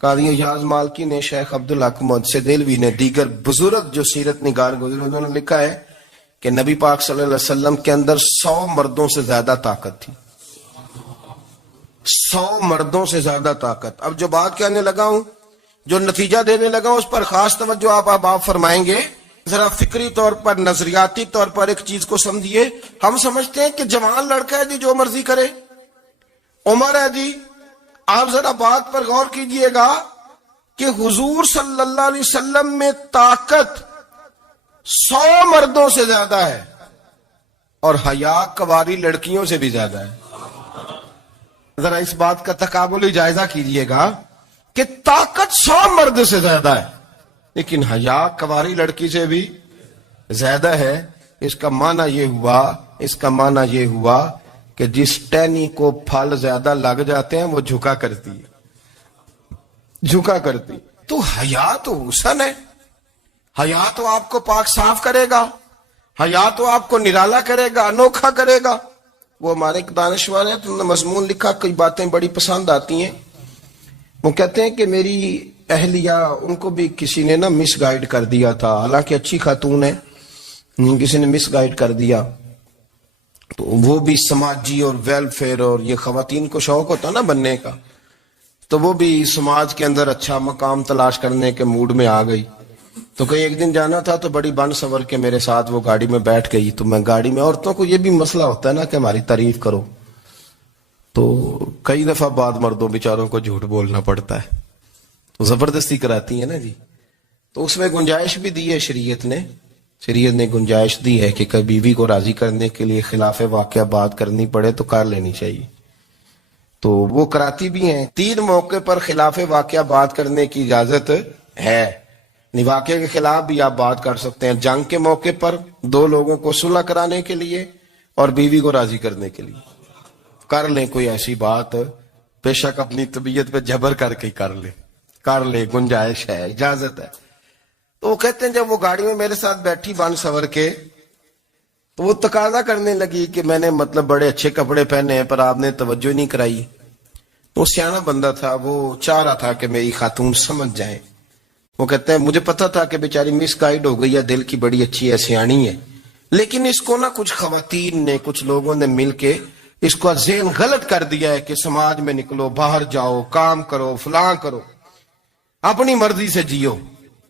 قاضی اعجاز مالکی نے، شیخ عبدالحق محدث دہلوی نے، دیگر بزرگ جو سیرت نگار گزرے انہوں نے لکھا ہے کہ نبی پاک صلی اللہ علیہ وسلم کے اندر 100 مردوں سے زیادہ طاقت تھی. 100 مردوں سے زیادہ طاقت. اب جو بات کہنے لگا ہوں، جو نتیجہ دینے لگا ہوں، اس پر خاص توجہ آپ فرمائیں گے. ذرا فکری طور پر، نظریاتی طور پر ایک چیز کو سمجھیے. ہم سمجھتے ہیں کہ جوان لڑکا ہے جی، جو مرضی کرے، عمر ہے جی. آپ ذرا بات پر غور کیجئے گا کہ حضور صلی اللہ علیہ وسلم میں طاقت 100 مردوں سے زیادہ ہے اور حیا کواری لڑکیوں سے بھی زیادہ ہے. ذرا اس بات کا تقابلی جائزہ کیجئے گا کہ طاقت 100 مرد سے زیادہ ہے لیکن حیا کواری لڑکی سے بھی زیادہ ہے. اس کا معنی یہ ہوا کہ جس ٹہنی کو پھل زیادہ لگ جاتے ہیں وہ جھکا کرتی. تو حیا تو حسن ہے، حیا تو آپ کو پاک صاف کرے گا، حیا تو آپ کو نرالا کرے گا، انوکھا کرے گا. وہ ہمارے ایک دانشور ہیں، تو انہوں نے مضمون لکھا، کئی باتیں بڑی پسند آتی ہیں. وہ کہتے ہیں کہ میری اہلیہ، ان کو بھی کسی نے مس گائیڈ کر دیا تھا، حالانکہ اچھی خاتون ہے، کسی نے مس گائیڈ کر دیا. تو وہ بھی سماجی اور ویلفیئر، اور یہ خواتین کو شوق ہوتا نا بننے کا، تو وہ بھی سماج کے اندر اچھا مقام تلاش کرنے کے موڈ میں آ گئی. تو کہیں ایک دن جانا تھا تو بڑی بن سور کے میرے ساتھ وہ گاڑی میں بیٹھ گئی. تو میں گاڑی میں، عورتوں کو یہ بھی مسئلہ ہوتا ہے نا کہ ہماری تعریف کرو، تو کئی دفعہ بعد مردوں بیچاروں کو جھوٹ بولنا پڑتا ہے، تو زبردستی کراتی ہے نا جی. تو اس میں گنجائش بھی دی ہے شریعت نے گنجائش دی ہے کہ کبھی بیوی کو راضی کرنے کے لیے خلاف واقعہ بات کرنی پڑے تو کر لینی چاہیے. تو وہ کراتی بھی ہیں. 3 موقع پر خلاف واقعہ بات کرنے کی اجازت ہے. واقعے کے خلاف بھی آپ بات کر سکتے ہیں، جنگ کے موقع پر 2 لوگوں کو صلح کرانے کے لیے اور بیوی کو راضی کرنے کے لیے کر لیں کوئی ایسی بات، بے شک اپنی طبیعت پہ جبر کر کے کر لیں، گنجائش ہے، اجازت ہے. تو وہ کہتے ہیں جب وہ گاڑی میں میرے ساتھ بیٹھی بن سور کے، تو وہ تقاضا کرنے لگی کہ میں نے بڑے اچھے کپڑے پہنے ہیں پر آپ نے توجہ نہیں کرائی. وہ سیانا بندہ تھا، وہ چاہ رہا تھا کہ میری خاتون سمجھ جائیں. وہ کہتے ہیں مجھے پتا تھا کہ بیچاری مس گائیڈ ہو گئی ہے، دل کی بڑی اچھی ہے، سیانی ہے، لیکن اس کو کچھ خواتین نے، کچھ لوگوں نے مل کے اس کو ذہن غلط کر دیا ہے کہ سماج میں نکلو، باہر جاؤ، کام کرو، فلاں کرو، اپنی مرضی سے جیو.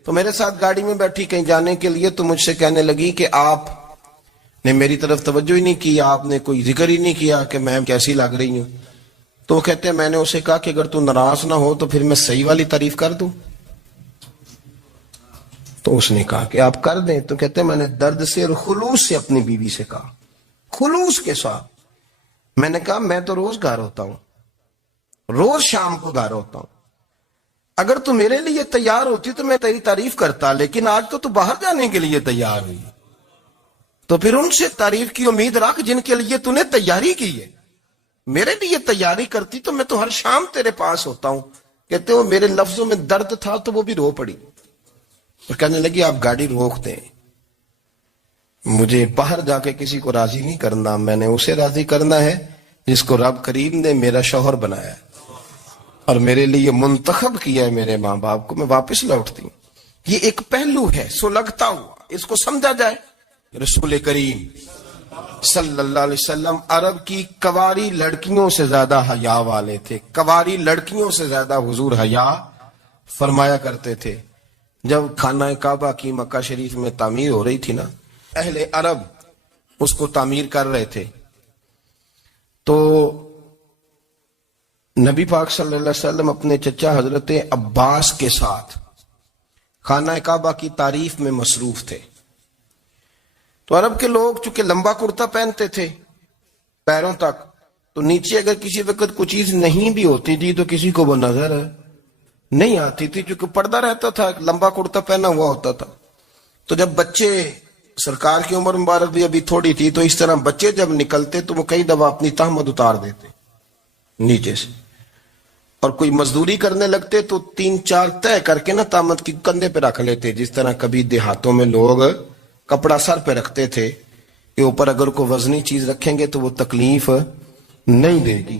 تو میرے ساتھ گاڑی میں بیٹھی کہیں جانے کے لیے، تو مجھ سے کہنے لگی کہ آپ نے میری طرف توجہ ہی نہیں کی، آپ نے کوئی ذکر ہی نہیں کیا کہ میں کیسی لگ رہی ہوں. تو وہ کہتے ہیں میں نے اسے کہا کہ اگر تو ناراض نہ ہو تو پھر میں صحیح والی تعریف کر دوں. تو اس نے کہا کہ آپ کر دیں. تو کہتے ہیں میں نے درد سے اور خلوص سے اپنی بیوی سے کہا، خلوص کے ساتھ. میں نے کہا میں تو روز گھر ہوتا ہوں، روز شام کو گھر ہوتا ہوں، اگر تو میرے لیے تیار ہوتی تو میں تیری تعریف کرتا، لیکن آج تو باہر جانے کے لیے تیار ہوئی، تو پھر ان سے تعریف کی امید رکھ جن کے لیے تو نے تیاری کی ہے. میرے لیے تیاری کرتی تو میں تو ہر شام تیرے پاس ہوتا ہوں. کہتے ہو میرے لفظوں میں درد تھا تو وہ بھی رو پڑی اور کہنے لگی آپ گاڑی روک دیں، مجھے باہر جا کے کسی کو راضی نہیں کرنا، میں نے اسے راضی کرنا ہے جس کو رب کریم نے میرا شوہر بنایا ہے اور میرے لیے منتخب کیا ہے میرے ماں باپ کو. میں واپس لوٹتی ہوں. یہ ایک پہلو ہے سلگتا ہوا، اس کو سمجھا جائے. رسول کریم صلی اللہ علیہ وسلم عرب کی کواری لڑکیوں سے زیادہ حیا والے تھے. کواری لڑکیوں سے زیادہ حضور حیا فرمایا کرتے تھے. جب خانہ کعبہ کی مکہ شریف میں تعمیر ہو رہی تھی نا، اہل عرب اس کو تعمیر کر رہے تھے، تو نبی پاک صلی اللہ علیہ وسلم اپنے چچا حضرت عباس کے ساتھ خانہ کعبہ کی تعریف میں مصروف تھے. تو عرب کے لوگ چونکہ لمبا کرتا پہنتے تھے پیروں تک، تو نیچے اگر کسی وقت کوئی چیز نہیں بھی ہوتی تھی تو کسی کو وہ نظر نہیں آتی تھی، چونکہ پردہ رہتا تھا، لمبا کرتا پہنا ہوا ہوتا تھا. تو جب بچے، سرکار کی عمر مبارک بھی ابھی تھوڑی تھی، تو اس طرح بچے جب نکلتے تو وہ کئی دفعہ اپنی تہمت اتار دیتے نیچے سے، اور کوئی مزدوری کرنے لگتے تو 3-4 طے کر کے تہمت کی کندھے پہ رکھ لیتے. جس طرح کبھی دیہاتوں میں لوگ کپڑا سر پہ رکھتے تھے کہ اوپر اگر کوئی وزنی چیز رکھیں گے تو وہ تکلیف نہیں دے گی.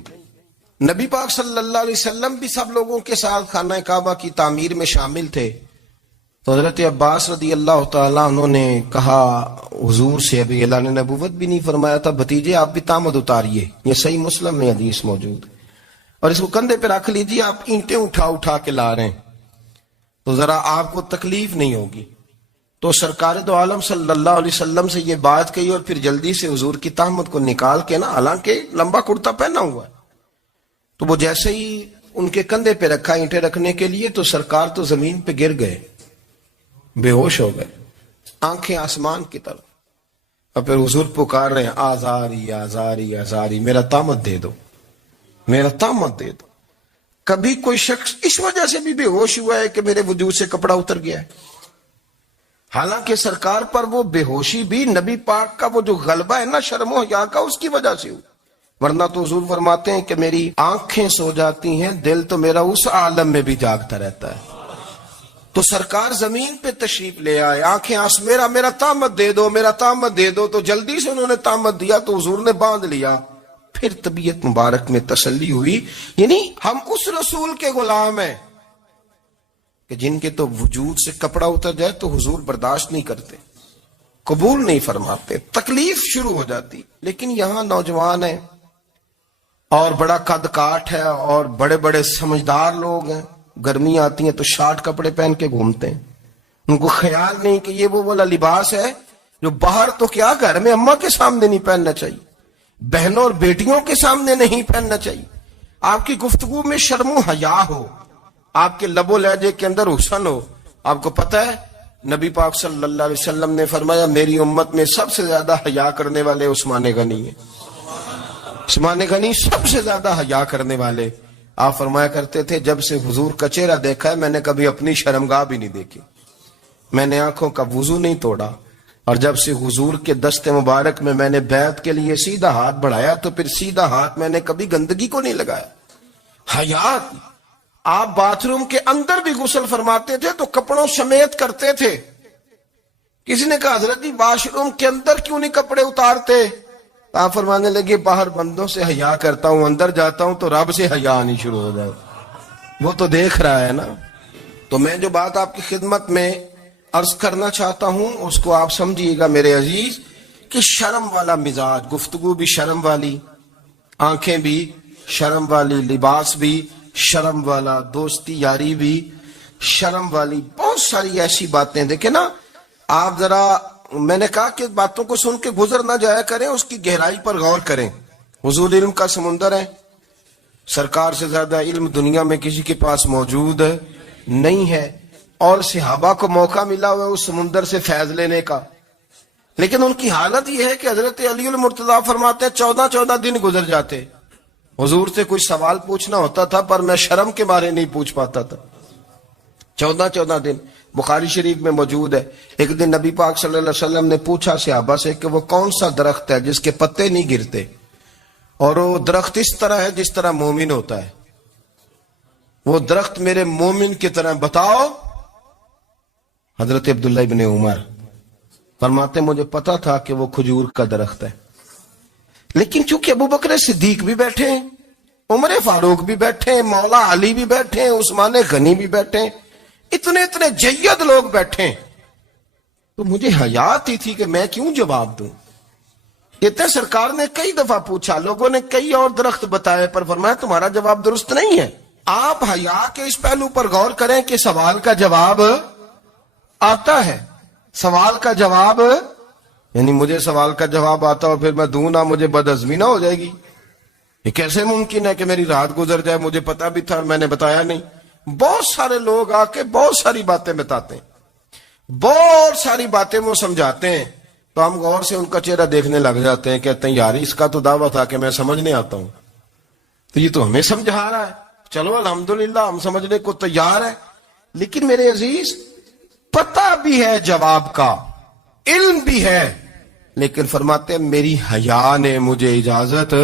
نبی پاک صلی اللہ علیہ وسلم بھی سب لوگوں کے ساتھ خانہ کعبہ کی تعمیر میں شامل تھے. تو حضرت عباس رضی اللہ تعالیٰ انہوں نے کہا حضور سے، ابھی اعلان نبوت بھی نہیں فرمایا تھا، بھتیجے آپ بھی تامد اتاریے. یہ صحیح مسلم میں حدیث موجود ہے. اور اس کو کندھے پہ رکھ لیجیے، آپ اینٹیں اٹھا اٹھا کے لا رہے ہیں تو ذرا آپ کو تکلیف نہیں ہوگی. تو سرکار دو عالم صلی اللہ علیہ وسلم سے یہ بات کہی اور پھر جلدی سے حضور کی تہمت کو نکال کے نا، حالانکہ لمبا کرتا پہنا ہوا ہے، تو وہ جیسے ہی ان کے کندھے پہ رکھا اینٹیں رکھنے کے لیے تو سرکار تو زمین پہ گر گئے، بے ہوش ہو گئے، آنکھیں آسمان کی طرف. اور پھر حضور پکار رہے ہیں آزاری آزاری آزاری، میرا تامت دے دو، میرا تامت دے دو. کبھی کوئی شخص اس وجہ سے بھی بے ہوش ہوا ہے کہ میرے وجود سے کپڑا اتر گیا ہے؟ حالانکہ سرکار پر وہ بے ہوشی بھی نبی پاک کا وہ جو غلبہ ہے نا شرم و حیا کا، اس کی وجہ سے ہوئی. ورنہ تو حضور فرماتے ہیں کہ میری آنکھیں سو جاتی ہیں، دل تو میرا اس عالم میں بھی جاگتا رہتا ہے. تو سرکار زمین پہ تشریف لے آئے، آنکھیں میرا تامت دے دو، میرا تامت دے دو. تو جلدی سے انہوں نے تامت دیا تو حضور نے باندھ لیا. پھر طبیعت مبارک میں تسلی ہوئی. یعنی ہم اس رسول کے غلام ہیں کہ جن کے تو وجود سے کپڑا اتر جائے تو حضور برداشت نہیں کرتے، قبول نہیں فرماتے، تکلیف شروع ہو جاتی. لیکن یہاں نوجوان ہیں اور بڑا قد کاٹ ہے اور بڑے بڑے سمجھدار لوگ ہیں، گرمی آتی ہیں تو شارٹ کپڑے پہن کے گھومتے ہیں. ان کو خیال نہیں کہ یہ وہ والا لباس ہے جو باہر تو کیا گھر میں اماں کے سامنے نہیں پہننا چاہیے، بہنوں اور بیٹیوں کے سامنے نہیں پہننا چاہیے. آپ کی گفتگو میں شرم و حیا ہو، آپ کے لب و لہجے کے اندر حسن ہو. آپ کو پتہ ہے نبی پاک صلی اللہ علیہ وسلم نے فرمایا میری امت میں سب سے زیادہ حیا کرنے والے عثمان غنی ہیں. عثمان غنی سب سے زیادہ حیا کرنے والے. آپ فرمایا کرتے تھے جب سے حضور کا چہرہ دیکھا ہے میں نے کبھی اپنی شرمگاہ بھی نہیں دیکھی، میں نے آنکھوں کا وضو نہیں توڑا، اور جب سے حضور کے دست مبارک میں نے بیعت کے لیے سیدھا ہاتھ بڑھایا تو پھر سیدھا ہاتھ میں نے کبھی گندگی کو نہیں لگایا. حیات. آپ باتھ روم کے اندر بھی غسل فرماتے تھے تو کپڑوں سمیت کرتے تھے. کسی نے کہا حضرت جی واش روم کے اندر کیوں نہیں کپڑے اتارتے؟ آپ فرمانے لگے باہر بندوں سے حیا کرتا ہوں، اندر جاتا ہوں تو رب سے حیا آنی شروع ہو جائے، وہ تو دیکھ رہا ہے نا. تو میں جو بات آپ کی خدمت میں عرض کرنا چاہتا ہوں اس کو آپ سمجھیے گا میرے عزیز، کہ شرم والا مزاج، گفتگو بھی شرم والی، آنکھیں بھی شرم والی، لباس بھی شرم والا، دوستی یاری بھی شرم والی، بہت ساری ایسی باتیں. دیکھیں نا آپ ذرا، میں نے کہا کہ باتوں کو سن کے گزر نہ جایا کریں، اس کی گہرائی پر غور کریں. حضور علم کا سمندر ہے، سرکار سے زیادہ علم دنیا میں کسی کے پاس موجود نہیں ہے، اور صحابہ کو موقع ملا ہوا ہے اس سمندر سے فیض لینے کا. لیکن ان کی حالت یہ ہے کہ حضرت علی المرتضیٰ فرماتے ہیں 14 دن گزر جاتے، حضور سے کوئی سوال پوچھنا ہوتا تھا پر میں شرم کے بارے نہیں پوچھ پاتا تھا. 14 دن بخاری شریف میں موجود ہے. ایک دن نبی پاک صلی اللہ علیہ وسلم نے پوچھا صحابہ سے کہ وہ کون سا درخت ہے جس کے پتے نہیں گرتے، اور وہ درخت اس طرح ہے جس طرح مومن ہوتا ہے. وہ درخت میرے مومن کی طرح بتاؤ. حضرت عبداللہ ابن عمر فرماتے مجھے پتا تھا کہ وہ کھجور کا درخت ہے، لیکن چونکہ ابو بکر صدیق بھی بیٹھے ہیں، عمر فاروق بھی بیٹھے ہیں، مولا علی بھی بیٹھے ہیں، عثمان غنی بھی بیٹھے ہیں، اتنے جید لوگ بیٹھے ہیں، تو مجھے حیات ہی تھی کہ میں کیوں جواب دوں. کہتے سرکار نے کئی دفعہ پوچھا، لوگوں نے کئی اور درخت بتائے، پر فرمایا تمہارا جواب درست نہیں ہے. آپ حیا کے اس پہلو پر غور کریں کہ سوال کا جواب آتا ہے. سوال کا جواب یعنی مجھے سوال کا جواب آتا اور پھر میں دوں نہ، مجھے بدعزمی نہ ہو جائے گی. یہ کیسے ممکن ہے کہ میری رات گزر جائے، مجھے پتا بھی تھا میں نے بتایا نہیں. بہت سارے لوگ آ کے بہت ساری باتیں بتاتے ہیں، بہت ساری باتیں وہ سمجھاتے ہیں، تو ہم غور سے ان کا چہرہ دیکھنے لگ جاتے ہیں، کہتے ہیں یار اس کا تو دعویٰ تھا کہ میں سمجھنے آتا ہوں، تو یہ تو ہمیں سمجھا رہا ہے. چلو الحمدللہ ہم سمجھنے کو تیار ہے. لیکن میرے عزیز پتہ بھی ہے جواب کا، علم بھی ہے، لیکن فرماتے ہیں میری حیا نے مجھے اجازت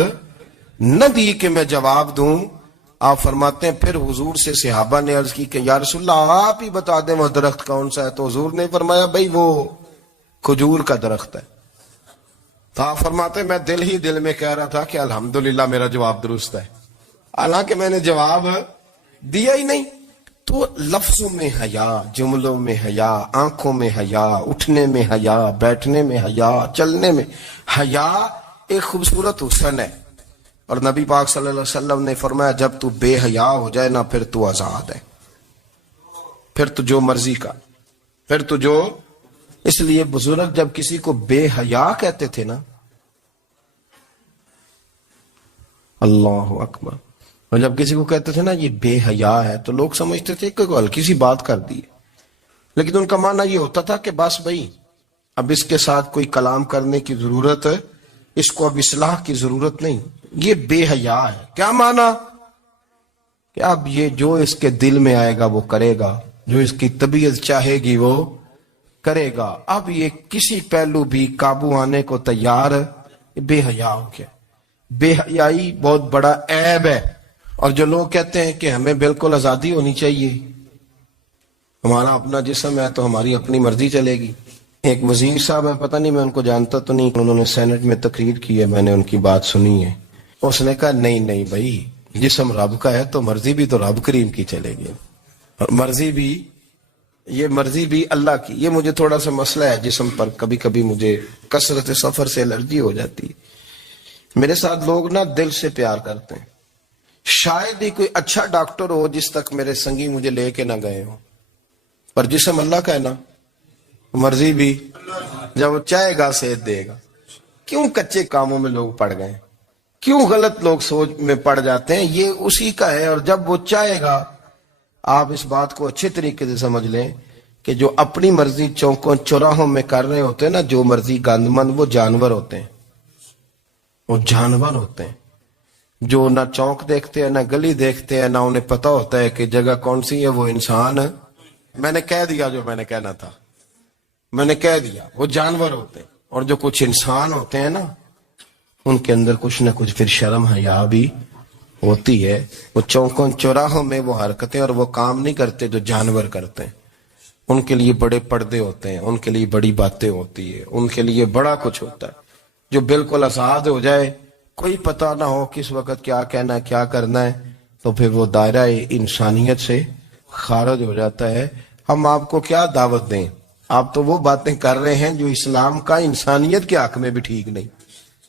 نہ دی کہ میں جواب دوں. آپ فرماتے ہیں پھر حضور سے صحابہ نے عرض کی کہ یا رسول اللہ آپ ہی بتا دیں وہ درخت کون سا ہے. تو حضور نے فرمایا بھئی وہ کھجور کا درخت ہے. تو آپ فرماتے ہیں میں دل ہی دل میں کہہ رہا تھا کہ الحمدللہ میرا جواب درست ہے. حالانکہ میں نے جواب دیا ہی نہیں. تو لفظوں میں حیا، جملوں میں حیا، آنکھوں میں حیا، اٹھنے میں حیا، بیٹھنے میں حیا، چلنے میں حیا ایک خوبصورت حسن ہے. اور نبی پاک صلی اللہ علیہ وسلم نے فرمایا جب تو بے حیا ہو جائے نا پھر تو آزاد ہے، پھر تو جو مرضی کا، پھر تو جو. اس لیے بزرگ جب کسی کو بے حیا کہتے تھے نا، اللہ اکبر، اور جب کسی کو کہتے تھے نا یہ بے حیا ہے تو لوگ سمجھتے تھے کہ کوئی ہلکی سی بات کر دی، لیکن ان کا معنی یہ ہوتا تھا کہ بس بھائی اب اس کے ساتھ کوئی کلام کرنے کی ضرورت ہے، اس کو اب اصلاح کی ضرورت نہیں، یہ بے حیا ہے. کیا معنی؟ کہ اب یہ جو اس کے دل میں آئے گا وہ کرے گا، جو اس کی طبیعت چاہے گی وہ کرے گا، اب یہ کسی پہلو بھی قابو آنے کو تیار بے حیا ہو گیا. بے حیائی بہت بڑا عیب ہے. اور جو لوگ کہتے ہیں کہ ہمیں بالکل آزادی ہونی چاہیے، ہمارا اپنا جسم ہے تو ہماری اپنی مرضی چلے گی. ایک وزیر صاحب ہے، پتہ نہیں میں ان کو جانتا تو نہیں، انہوں نے سینٹ میں تقریر کی ہے، میں نے ان کی بات سنی ہے. اس نے کہا نہیں بھائی، جسم رب کا ہے تو مرضی بھی تو رب کریم کی چلے گی، اور مرضی بھی اللہ کی. یہ مجھے تھوڑا سا مسئلہ ہے جسم پر، کبھی کبھی مجھے کثرت سفر سے الرجی ہو جاتی ہے. میرے ساتھ لوگ نا دل سے پیار کرتے ہیں. شاید ہی کوئی اچھا ڈاکٹر ہو جس تک میرے سنگی مجھے لے کے نہ گئے ہوں، پر جسم اللہ کا ہے نا، مرضی بھی جب وہ چاہے گا صحت دے گا. کیوں کچے کاموں میں لوگ پڑ گئے، کیوں غلط لوگ سوچ میں پڑ جاتے ہیں؟ یہ اسی کا ہے. اور جب وہ چاہے گا، آپ اس بات کو اچھے طریقے سے سمجھ لیں کہ جو اپنی مرضی چوکوں چوراہوں میں کر رہے ہوتے ہیں نا، جو مرضی گند مند، وہ جانور ہوتے ہیں، وہ جانور ہوتے ہیں جو نہ چوک دیکھتے ہیں نہ گلی دیکھتے ہیں، نہ انہیں پتہ ہوتا ہے کہ جگہ کون سی ہے. وہ انسان، میں نے کہہ دیا جو میں نے کہنا تھا، میں نے کہہ دیا، وہ جانور ہوتے ہیں. اور جو کچھ انسان ہوتے ہیں نا، ان کے اندر کچھ نہ کچھ پھر شرم حیا بھی ہوتی ہے. وہ چوکوں چوراہوں میں وہ حرکتیں اور وہ کام نہیں کرتے جو جانور کرتے ہیں. ان کے لیے بڑے پردے ہوتے ہیں، ان کے لیے بڑی باتیں ہوتی ہے، ان کے لیے بڑا کچھ ہوتا ہے. جو بالکل آزاد ہو جائے، کوئی پتہ نہ ہو کس وقت کیا کہنا ہے کیا کرنا ہے، تو پھر وہ دائرہ انسانیت سے خارج ہو جاتا ہے. ہم آپ کو کیا دعوت دیں؟ آپ تو وہ باتیں کر رہے ہیں جو اسلام کا انسانیت کے حق میں بھی ٹھیک نہیں.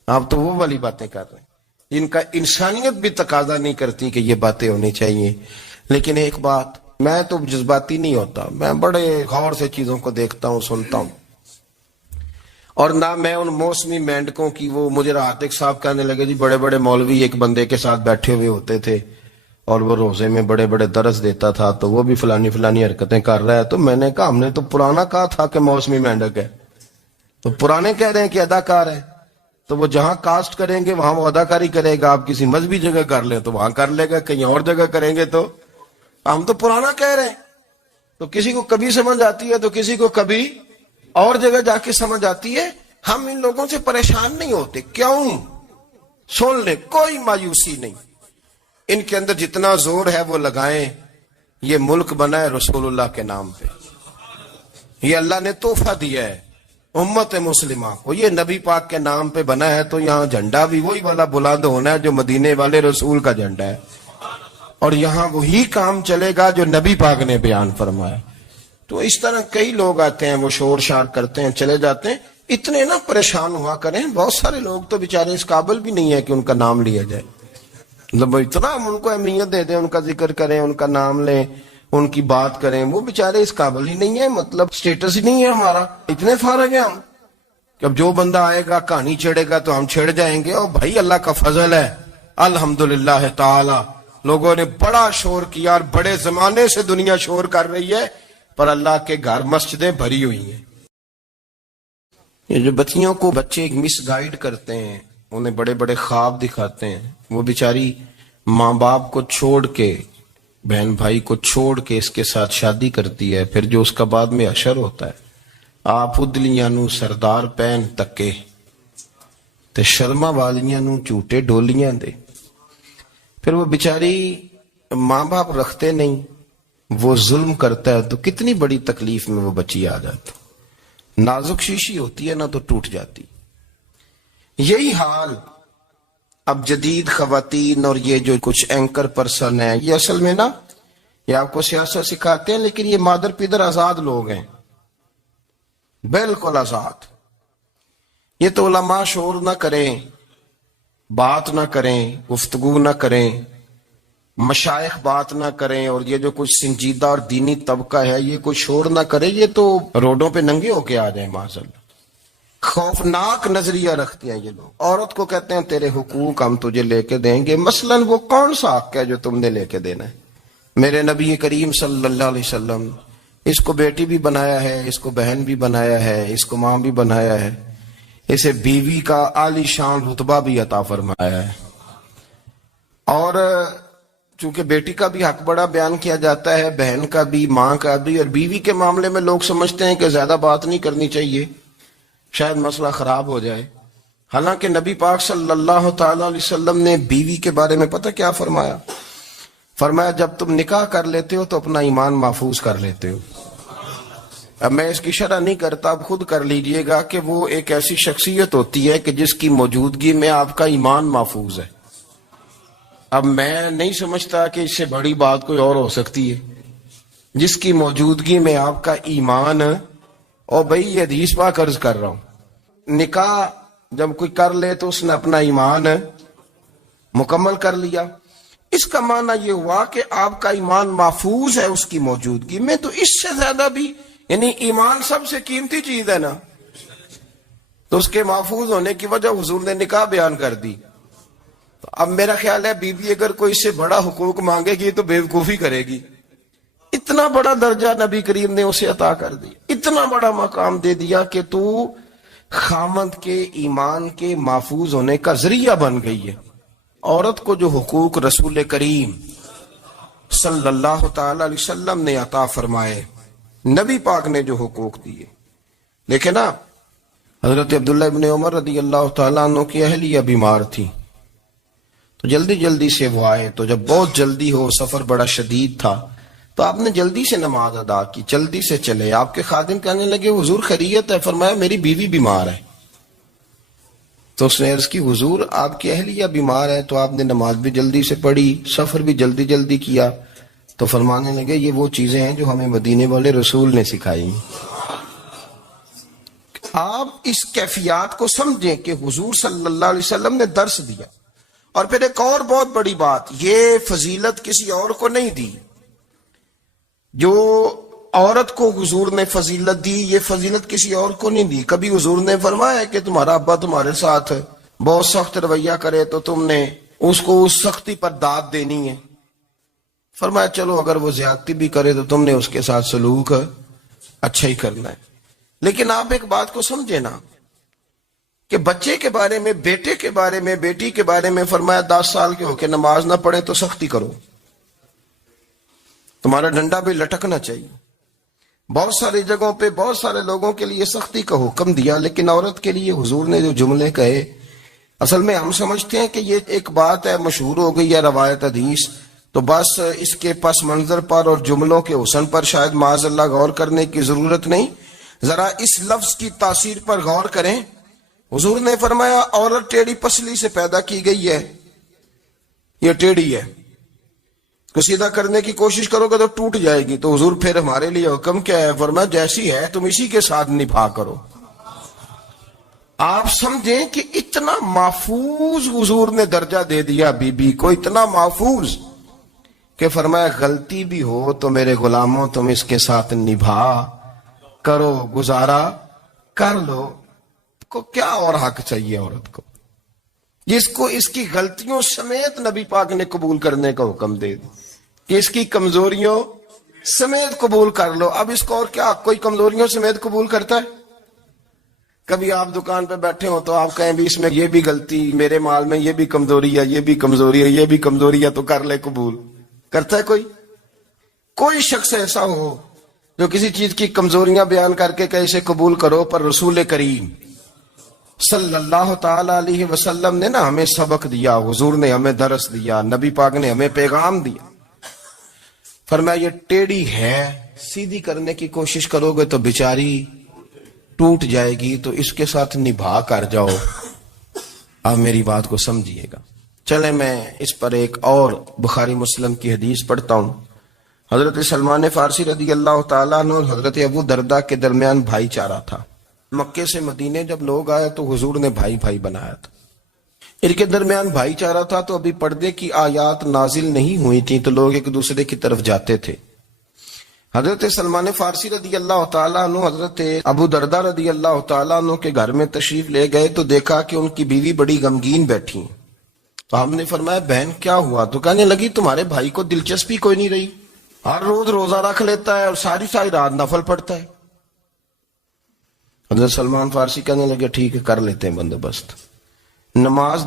آپ تو وہ والی باتیں کر رہے ہیں جن کا انسانیت بھی تقاضا نہیں کرتی کہ یہ باتیں ہونی چاہیے. لیکن ایک بات، میں تو جذباتی نہیں ہوتا، میں بڑے غور سے چیزوں کو دیکھتا ہوں، سنتا ہوں. اور نہ میں ان موسمی مینڈکوں کی، وہ مجھے عاتق صاحب کہنے لگے جی بڑے بڑے مولوی ایک بندے کے ساتھ بیٹھے ہوئے ہوتے تھے اور وہ روزے میں بڑے بڑے درس دیتا تھا تو وہ بھی فلانی حرکتیں کر رہا ہے. تو میں نے کہا ہم نے تو پرانا کہا تھا کہ موسمی مینڈک ہے، تو پرانے کہہ رہے ہیں کہ اداکار ہے، تو وہ جہاں کاسٹ کریں گے وہاں وہ اداکاری کرے گا. آپ کسی مذہبی جگہ کر لیں تو وہاں کر لے گا، کہیں اور جگہ کریں گے تو ہم تو پرانا کہہ رہے ہیں. تو کسی کو کبھی سمجھ آتی ہے تو کسی کو کبھی اور جگہ جا کے سمجھ آتی ہے. ہم ان لوگوں سے پریشان نہیں ہوتے. کیوں؟ سن لیں، کوئی مایوسی نہیں. ان کے اندر جتنا زور ہے وہ لگائیں. یہ ملک بنا ہے رسول اللہ کے نام پہ، یہ اللہ نے تحفہ دیا ہے امت مسلمہ کو. یہ نبی پاک کے نام پہ بنا ہے تو یہاں جھنڈا بھی وہی والا بلند ہونا ہے جو مدینے والے رسول کا جھنڈا ہے، اور یہاں وہی کام چلے گا جو نبی پاک نے بیان فرمایا. تو اس طرح کئی لوگ آتے ہیں، وہ شور شار کرتے ہیں، چلے جاتے ہیں. اتنے نہ پریشان ہوا کریں. بہت سارے لوگ تو بیچارے اس قابل بھی نہیں ہے کہ ان کا نام لیا جائے. مطلب اتنا ہم ان کو اہمیت دے دیں، ان کا ذکر کریں، ان کا نام لیں، ان کی بات کریں، وہ بیچارے اس قابل ہی نہیں ہے. مطلب سٹیٹس ہی نہیں ہے ہمارا. اتنے فارغ ہیں ہم کہ اب جو بندہ آئے گا کہانی چھیڑے گا تو ہم چھیڑ جائیں گے. اور بھائی اللہ کا فضل ہے الحمدللہ تعالی، لوگوں نے بڑا شور کیا اور بڑے زمانے سے دنیا شور کر رہی ہے، پر اللہ کے گھر مسجدیں بھری ہوئی ہیں. یہ جو بچیوں کو بچے مس گائیڈ کرتے ہیں، انہیں بڑے بڑے خواب دکھاتے ہیں، وہ بیچاری ماں باپ کو چھوڑ کے، بہن بھائی کو چھوڑ کے اس کے ساتھ شادی کرتی ہے. پھر جو اس کا بعد میں حشر ہوتا ہے، آپ ادلیاں نو سردار پہن تکے تے شرما والیاں نو جھوٹے ڈولیاں دے. پھر وہ بیچاری ماں باپ رکھتے نہیں، وہ ظلم کرتا ہے تو کتنی بڑی تکلیف میں وہ بچی آ جاتی. نازک شیشی ہوتی ہے نا تو ٹوٹ جاتی. یہی حال اب جدید خواتین اور یہ جو کچھ اینکر پرسن ہیں، یہ اصل میں نا یہ آپ کو سیاست سکھاتے ہیں، لیکن یہ مادر پیدر آزاد لوگ ہیں، بالکل آزاد۔ یہ تو علماء شور نہ کریں، بات نہ کریں، گفتگو نہ کریں، مشائخ بات نہ کریں، اور یہ جو کچھ سنجیدہ اور دینی طبقہ ہے یہ کوئی شور نہ کرے، یہ تو روڈوں پہ ننگے ہو کے آ جائیں معاذاللہ۔ خوفناک نظریہ رکھتے ہیں یہ لوگ۔ عورت کو کہتے ہیں تیرے حقوق ہم تجھے لے کے دیں گے، مثلاً وہ کون سا حق ہے جو تم نے لے کے دینا ہے؟ میرے نبی کریم صلی اللہ علیہ وسلم اس کو بیٹی بھی بنایا ہے، اس کو بہن بھی بنایا ہے، اس کو ماں بھی بنایا ہے، اسے بیوی کا عالی شان رتبہ بھی عطا فرمایا ہے۔ اور چونکہ بیٹی کا بھی حق بڑا بیان کیا جاتا ہے، بہن کا بھی، ماں کا بھی، اور بیوی کے معاملے میں لوگ سمجھتے ہیں کہ زیادہ بات نہیں کرنی چاہیے، شاید مسئلہ خراب ہو جائے۔ حالانکہ نبی پاک صلی اللہ تعالی علیہ وسلم نے بیوی کے بارے میں پتہ کیا فرمایا؟ فرمایا جب تم نکاح کر لیتے ہو تو اپنا ایمان محفوظ کر لیتے ہو۔ اب میں اس کی شرح نہیں کرتا، اب خود کر لیجئے گا کہ وہ ایک ایسی شخصیت ہوتی ہے کہ جس کی موجودگی میں آپ کا ایمان محفوظ ہے۔ اب میں نہیں سمجھتا کہ اس سے بڑی بات کوئی اور ہو سکتی ہے، جس کی موجودگی میں آپ کا ایمان، اور بھئی یہ حدیث پاک عرض کر رہا ہوں، نکاح جب کوئی کر لے تو اس نے اپنا ایمان مکمل کر لیا۔ اس کا معنی یہ ہوا کہ آپ کا ایمان محفوظ ہے اس کی موجودگی میں، تو اس سے زیادہ بھی، یعنی ایمان سب سے قیمتی چیز ہے نا، تو اس کے محفوظ ہونے کی وجہ حضور نے نکاح بیان کر دی۔ تو اب میرا خیال ہے بیوی اگر کوئی اس سے بڑا حقوق مانگے گی تو بیوقوفی کرے گی۔ اتنا بڑا درجہ نبی کریم نے اسے عطا کر دیا، اتنا بڑا مقام دے دیا کہ تو خامند کے ایمان کے محفوظ ہونے کا ذریعہ بن گئی ہے۔ عورت کو جو حقوق رسول کریم صلی اللہ تعالی علیہ وسلم نے عطا فرمائے، نبی پاک نے جو حقوق دیے، دیکھیں نا، حضرت عبداللہ ابن عمر رضی اللہ تعالیٰ عنہ کی اہلیہ بیمار تھی، تو جلدی جلدی سے وہ آئے، تو جب بہت جلدی ہو، سفر بڑا شدید تھا، تو آپ نے جلدی سے نماز ادا کی، جلدی سے چلے۔ آپ کے خادم کہنے لگے حضور خیریت ہے؟ فرمایا میری بیوی بیمار ہے۔ تو اس نے عرض کی حضور آپ کی اہلیہ بیمار ہے، تو آپ نے نماز بھی جلدی سے پڑھی، سفر بھی جلدی جلدی کیا۔ تو فرمانے لگے یہ وہ چیزیں ہیں جو ہمیں مدینے والے رسول نے سکھائی۔ آپ اس کیفیات کو سمجھیں کہ حضور صلی اللہ علیہ وسلم نے درس دیا۔ اور پھر ایک اور بہت بڑی بات، یہ فضیلت کسی اور کو نہیں دی، جو عورت کو حضور نے فضیلت دی، یہ فضیلت کسی اور کو نہیں دی۔ کبھی حضور نے فرمایا کہ تمہارا ابا تمہارے ساتھ بہت سخت رویہ کرے تو تم نے اس کو اس سختی پر داد دینی ہے؟ فرمایا چلو اگر وہ زیادتی بھی کرے تو تم نے اس کے ساتھ سلوک اچھا ہی کرنا ہے۔ لیکن آپ ایک بات کو سمجھے نا کہ بچے کے بارے میں، بیٹے کے بارے میں، بیٹی کے بارے میں فرمایا 10 سال کے ہو کے نماز نہ پڑھے تو سختی کرو، تمہارا ڈنڈا بھی لٹکنا چاہیے۔ بہت ساری جگہوں پہ بہت سارے لوگوں کے لیے سختی کا حکم دیا، لیکن عورت کے لیے حضور نے جو جملے کہے، اصل میں ہم سمجھتے ہیں کہ یہ ایک بات ہے، مشہور ہو گئی ہے روایت حدیث، تو بس اس کے پس منظر پر اور جملوں کے حسن پر شاید معاذ اللہ غور کرنے کی ضرورت نہیں۔ ذرا اس لفظ کی تاثیر پر غور کریں۔ حضور نے فرمایا عورت ٹیڑھی پسلی سے پیدا کی گئی ہے، یہ ٹیڑھی ہے، کو سیدھا کرنے کی کوشش کرو گے تو ٹوٹ جائے گی۔ تو حضور پھر ہمارے لیے حکم کیا ہے؟ فرمایا جیسی ہے تم اسی کے ساتھ نبھا کرو۔ آپ سمجھیں کہ اتنا محفوظ حضور نے درجہ دے دیا بی بی کو، اتنا محفوظ کہ فرمایا غلطی بھی ہو تو میرے غلاموں تم اس کے ساتھ نبھا کرو، گزارا کر لو۔ کو کیا اور حق چاہیے عورت کو، جس کو اس کی غلطیوں سمیت نبی پاک نے قبول کرنے کا حکم دے دی کہ اس کی کمزوریوں سمیت قبول کر لو۔ اب اس کو اور کیا کوئی کمزوریوں سمیت قبول کرتا ہے؟ کبھی آپ دکان پہ بیٹھے ہو تو آپ کہیں بھی اس میں یہ بھی غلطی، میرے مال میں یہ بھی کمزوری ہے، یہ بھی کمزوری ہے، یہ بھی کمزوری ہے، تو کر لے قبول۔ کرتا ہے کوئی شخص ایسا ہو جو کسی چیز کی کمزوریاں بیان کر کے کہ اسے قبول کرو؟ پر رسول کریم صلی اللہ تعالی علیہ وسلم نے نا ہمیں سبق دیا، حضور نے ہمیں درس دیا، نبی پاک نے ہمیں پیغام دیا۔ فرمایا یہ ٹیڑھی ہے، سیدھی کرنے کی کوشش کرو گے تو بیچاری ٹوٹ جائے گی، تو اس کے ساتھ نبھا کر جاؤ۔ آپ میری بات کو سمجھیے گا۔ چلے میں اس پر ایک اور بخاری مسلم کی حدیث پڑھتا ہوں۔ حضرت سلمان فارسی رضی اللہ تعالیٰ عنہ اور حضرت ابو دردہ کے درمیان بھائی چارہ تھا۔ مکے سے مدینے جب لوگ آئے تو حضور نے بھائی بھائی بنایا تھا، ان کے درمیان بھائی چارہ تھا، تو ابھی پردے کی آیات نازل نہیں ہوئی تھیں تو لوگ ایک دوسرے کی طرف جاتے تھے۔ حضرت سلمان فارسی رضی اللہ تعالیٰ عنہ حضرت ابو دردہ رضی اللہ تعالیٰ عنہ کے گھر میں تشریف لے گئے تو دیکھا کہ ان کی بیوی بڑی غمگین بیٹھی ہیں۔ تو ہم نے فرمایا بہن کیا ہوا؟ تو کہنے لگی تمہارے بھائی کو دلچسپی کوئی نہیں رہی، ہر روز روزہ رکھ لیتا ہے اور ساری رات نفل پڑھتا ہے۔ حضرت سلمان فارسی کہنے لگے ٹھیک ہے کر لیتے ہیں بندوبست۔ نماز